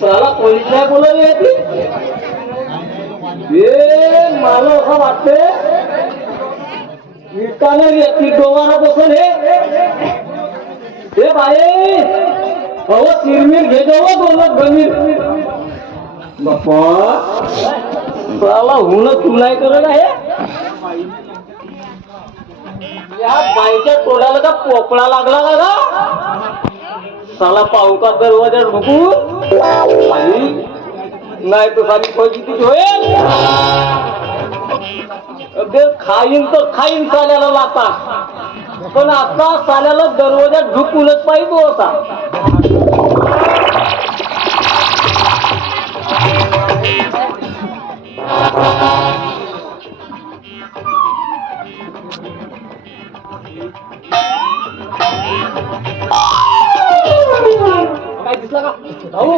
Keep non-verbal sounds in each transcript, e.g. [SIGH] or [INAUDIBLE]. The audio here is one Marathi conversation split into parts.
साला पोलिसला नाही बोलवली येते ए मला असं वाटते विकानं व्यक्ती डोंगारा बसून हे. हे बाई अहो सिरमीर घे जाऊ हो, बोलत गमीर बाप्पा साला हुन तू नाही करत आहे या बाईच्या तोंडाला का पोपळा लागला का साला पाहू का दरवाजा ढुकून नाही तर साली किती होईल? खाईन तर खाईन साल्याला लाता. पण आता साल्याला दरवाजा ढुकूनच पाहिजे होता. काय दिसला का भाऊ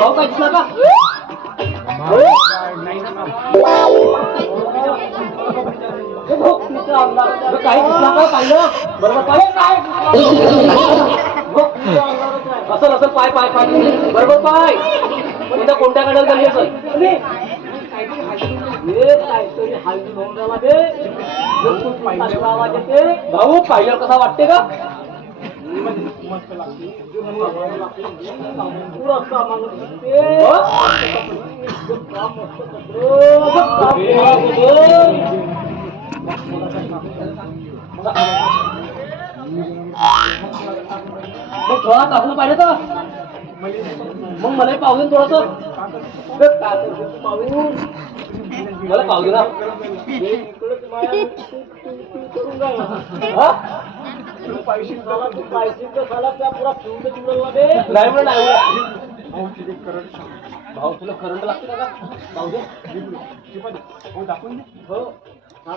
भाऊ काय दिसला का काय दिसला का पाहिलं बरोबर पाय काय असं असं पाय पाय पाय बरोबर पाय पण कोणत्या कडे झाली असं काहीतरी भाऊ पाहिलं कसा वाटते का मग थोडा कापून पाहिजे तर मग मला पाहून थोडस पाहून मला पाहू दे ना हा? नाही म्हणा. भाऊ तुला करंट लागते का? पाहू दे. हो. हा,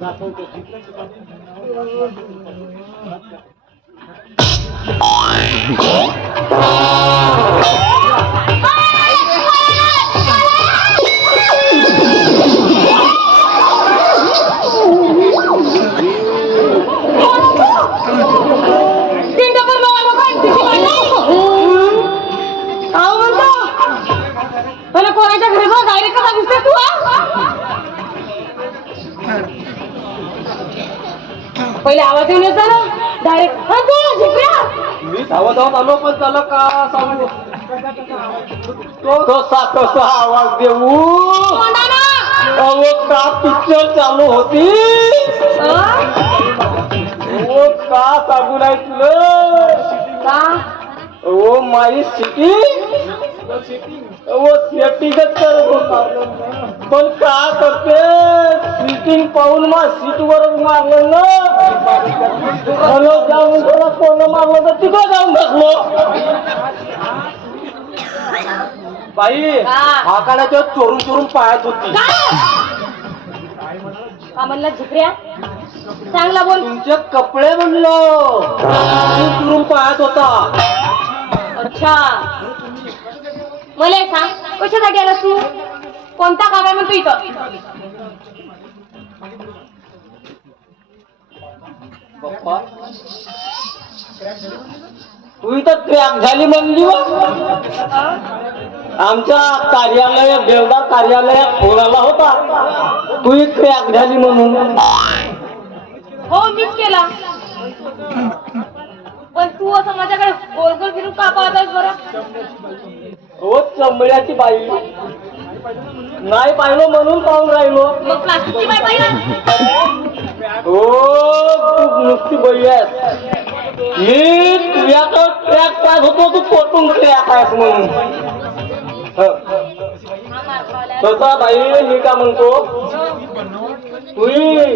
दाखवतो. तिंडावर त्याला का? सांगू तो कसा आवाज देऊ. अहो का पिक्चर चालू होती? ओ का सांगू नाही तुला? का? ओ माई सिटी ओ सेटिंगच करत होता. पण का करते? सीटिंग पाहून मा सीट वरच मारलं ना? हॅलो जाऊन थोडा कोण मारलं तर तिथं जाऊन बसलो. बाई हा. हाकाण्याच्या चोरून चोरून पायात होती. का? म्हणला झिपऱ्या? चांगला बोल. तुमचे कपडे म्हणलो. चोरून चोरून पायात होता. अच्छा. मला सांग कशासाठी आला तू? कोणता काम आहे म्हणतो इथं? बाप्पा. तू इथं क्रॅक झाली म्हणली हो. आमच्या कार्यालय बेलदार कार्यालयात फोन आला होता? तू क्रॅक झाली म्हणून. हो मीच केला. पण तू असं माझ्याकडे गोल गोल फिरून का पाहतोस बरं? हो चंबळ्याची बाई. नाही पाहिलो म्हणून पाहून राहिलो. मग प्लास्टिकची बाय पाहिजे हो तू नुसती आहेस मी तुझ्याकडे क्रॅक पाहत होतो तू पोटून क्रॅक आहेस म्हणून. तसा बाई मी का म्हणतो? तुई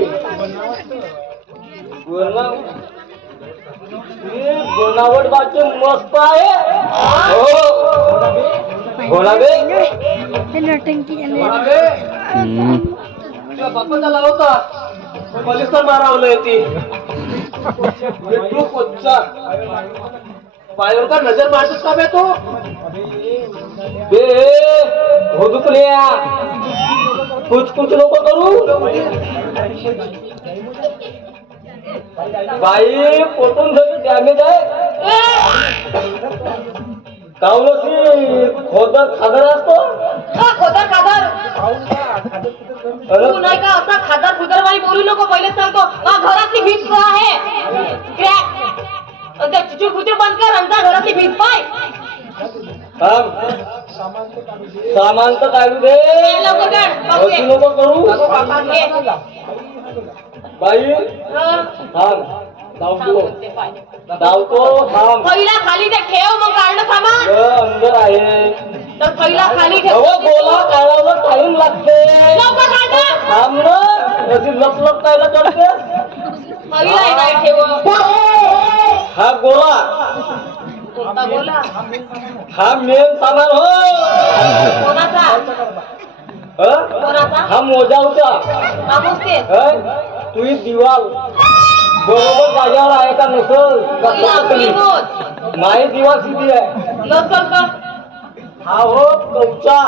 बनावट बाचे मस्त आहे. हो. बोलावे बोलावे तुझ्या बापाचा लाव होता पलिस्तर मारावलंय ती. तू कोच्चा पायावर का नजर मारतोस का बे तू? बे भोदुकल्या. कुछ कुछ नको करू. बाई पोटून जरी डॅमेज आहे. कावलोशी खोदर खादर असतो? खोदर खादर. अरे, नाही का असा खादर खुदर बोलू नको पहिले सांगतो घरातली भीत आहे. खुचूर बंद कर आमच्या घरातली भीत पाय. सामान तर काढू दे. नको करू. बाई. हं. धावतो. धावतो. थांब. पहिला खाली ते ठेव मग काढणं सामान अंदर आहे. तर पहिला खाली ठेव बोला काढायला टाइम लागते. लवकर काढ. ना. थांब ना. अशी लपलप कायला करते पहिला आहे नाही ठेव. हा कोणता बोला हा मेन सामान हो. कोणाचा? हं? कोणाचा? हा मोजावचा. ते हं? तुझी दिवाल. बरोबर जागेवर आहे का नसल? माही दिवाल किती आहे? नसल तर हा हो तुमचा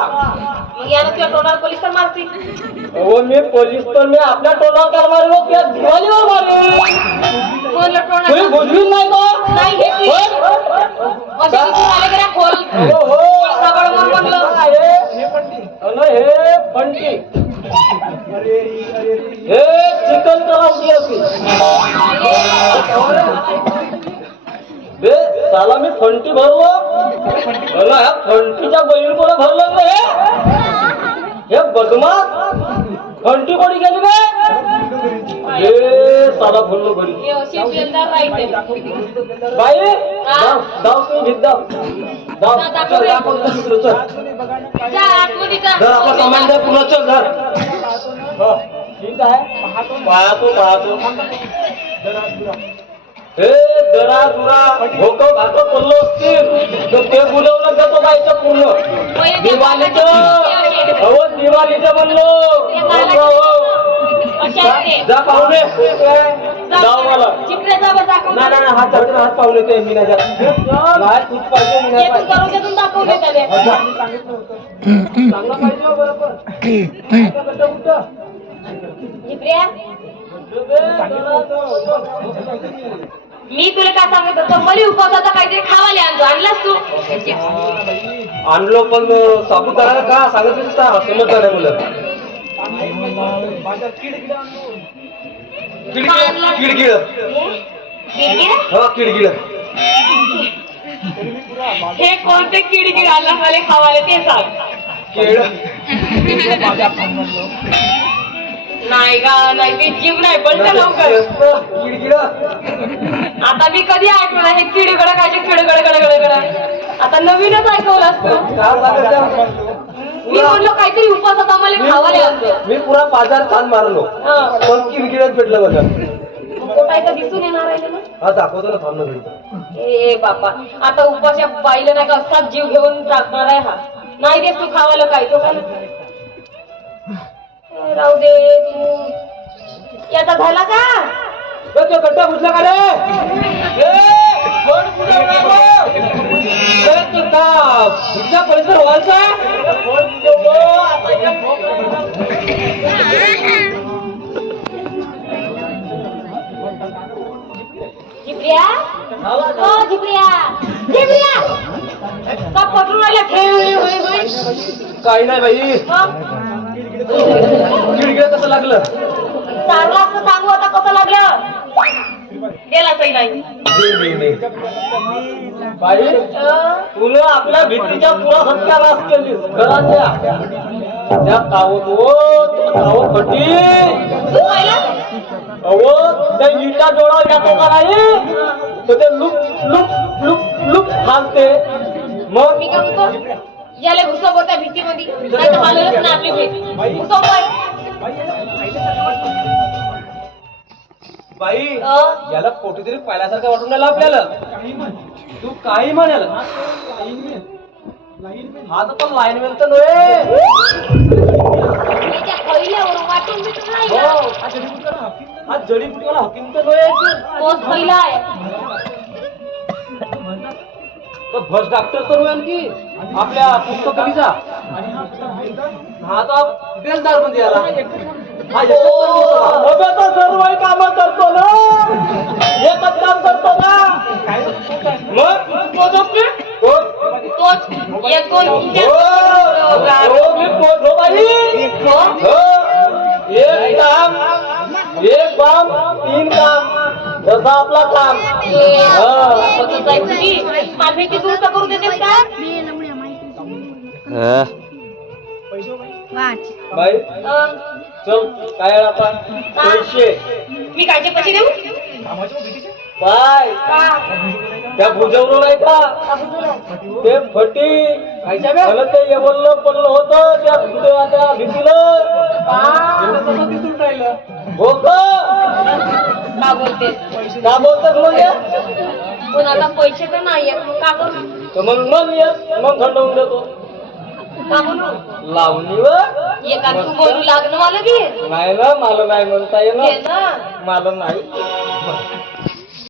मग यानं तुला टोणार पोलीस तर मारतील अहो मी पोलीस तर मी आपल्या टोनावर काय मारलो त्या दिवालीवर मारेल कोणला तुम्ही टोणार बुजवीत नाही का नाही घेतली असे दिसून आले की अन ह्या फंटीच्या बैल कोणा भरलं ना हे? हे बदमाश? फंटी कोणी गेली बे हे साला भरलो घरी. बाई जाऊ तुम्ही घेत जाऊ. जाऊ. चल चल. आपला पुन्हा चल हो, ठीक आहे. पाहतो पाहतो. हे दरा दुरा भोकं भाकं पडलो असतील तर ते बोलवलं जातो बायचं पूर्ण? पहिले त्या दिवाळीचं? अहो दिवाळीचं म्हणलो. हो, हो. जा पाहुणे. जा. जाऊ मला. नाही हात चालते हात पाहुणे ते मी नाही जात नाही तूच पाहिजे मी नाही येतून पाहिजे. करून देतून दाखवले त्याने चांगला पाहिजे हो बरोबर मी तुला काय सांगत होतो मला उपवासाचा काहीतरी खावाले आणतो आणलास तू? आणलो पण साबुदाणा का सांगितलं का समजत नाही मुलं. किडकिड किडकिड हा किडकिड हे कोणते किडकिड आणला मला खावाले ते सांग. केळ [LAUGHS] नाही का? नाही ती जीव नाही पण लवकर. आता मी कधी ऐकलं हे किडगड खायचे किडगड गड गड गड आता नवीनच ऐकवलं असतं. काय मी म्हणलो काहीतरी उपवासात आम्हाला खावाले आणतो मी पुरा बाजार छान मारलो. हं. पण किडकिडच भेटलं बघा. दिसून येणार आहे ना हा दाखवतो ना थांब ना ए बापा. आता उपाशा पाहिलं नाही का असाच जीव घेऊन टाकणार आहे हा. नाही देस तू खावायला काय तो काय राहू दे तू. याचा झाला का? तो गड्डा बुजला का रे? ए, कोण बुजवला गं? ए, तो का बुजला परिसर व्हायचा कोण बुजवलं? आता या जिप्रिया ओ जिप्रिया जिप्रिया का पटून राहिला खेळ होय होय होय काही नाही बाई. मग किडकिड कसं लागलं? चांगला असं सांगू आता कसं लागलं? गेला काही नाही. बाई अं, तुला आपल्या भीतीच्या पुरा केलीस घराच्या त्या कावत ओ कावत पाहिला अहो त्या इटा डोळा येतो का नाही? तर ते लुक लुक लुक लुक घालते मग? मी काय म्हणतो? याला घुसव त्या भीतीमध्ये. नाही तर मानलंच ना आपली भीती घुसव बाई अं, याला कुठेतरी पाहिल्यासारखं वाटून राहिलं आपल्याला. तू काही म्हणाल. हा तर पण लाईन वेल तर याच्या पहिल्यावर वाटून बिटून नाही हो? हा जडीबुटी मला हकीम तर तोच पहिला आहे. तर भस डॉक्टर तर नव्हे आणखी आपल्या पुस्तकलीचा हा तर बेलदारमध्ये आला डब्याचं सर्व काम करतो ना. एकच काम करतो ना. हो. हो, हो हो? हो. एक काम एक काम तीन काम. जसं आपला काम. हा. बाई चल काय पैसे मी कायचे पैसे देऊ काय का? त्या भुजवलं नाही का? ते फटी मला ते येवलं पडलं होतं त्या भुजवा- त्या भीतीला हो. का का का बोलतात म्हणजे पण आता पैसे तर नाही आहेत मग का करू? तर मग मग येस मग थंड होऊन देतो. का म्हणू लावणीवर एका तू बोलू लागलं मला बी? नाही ना मला नाही म्हणता येणार. ना. मला नाही.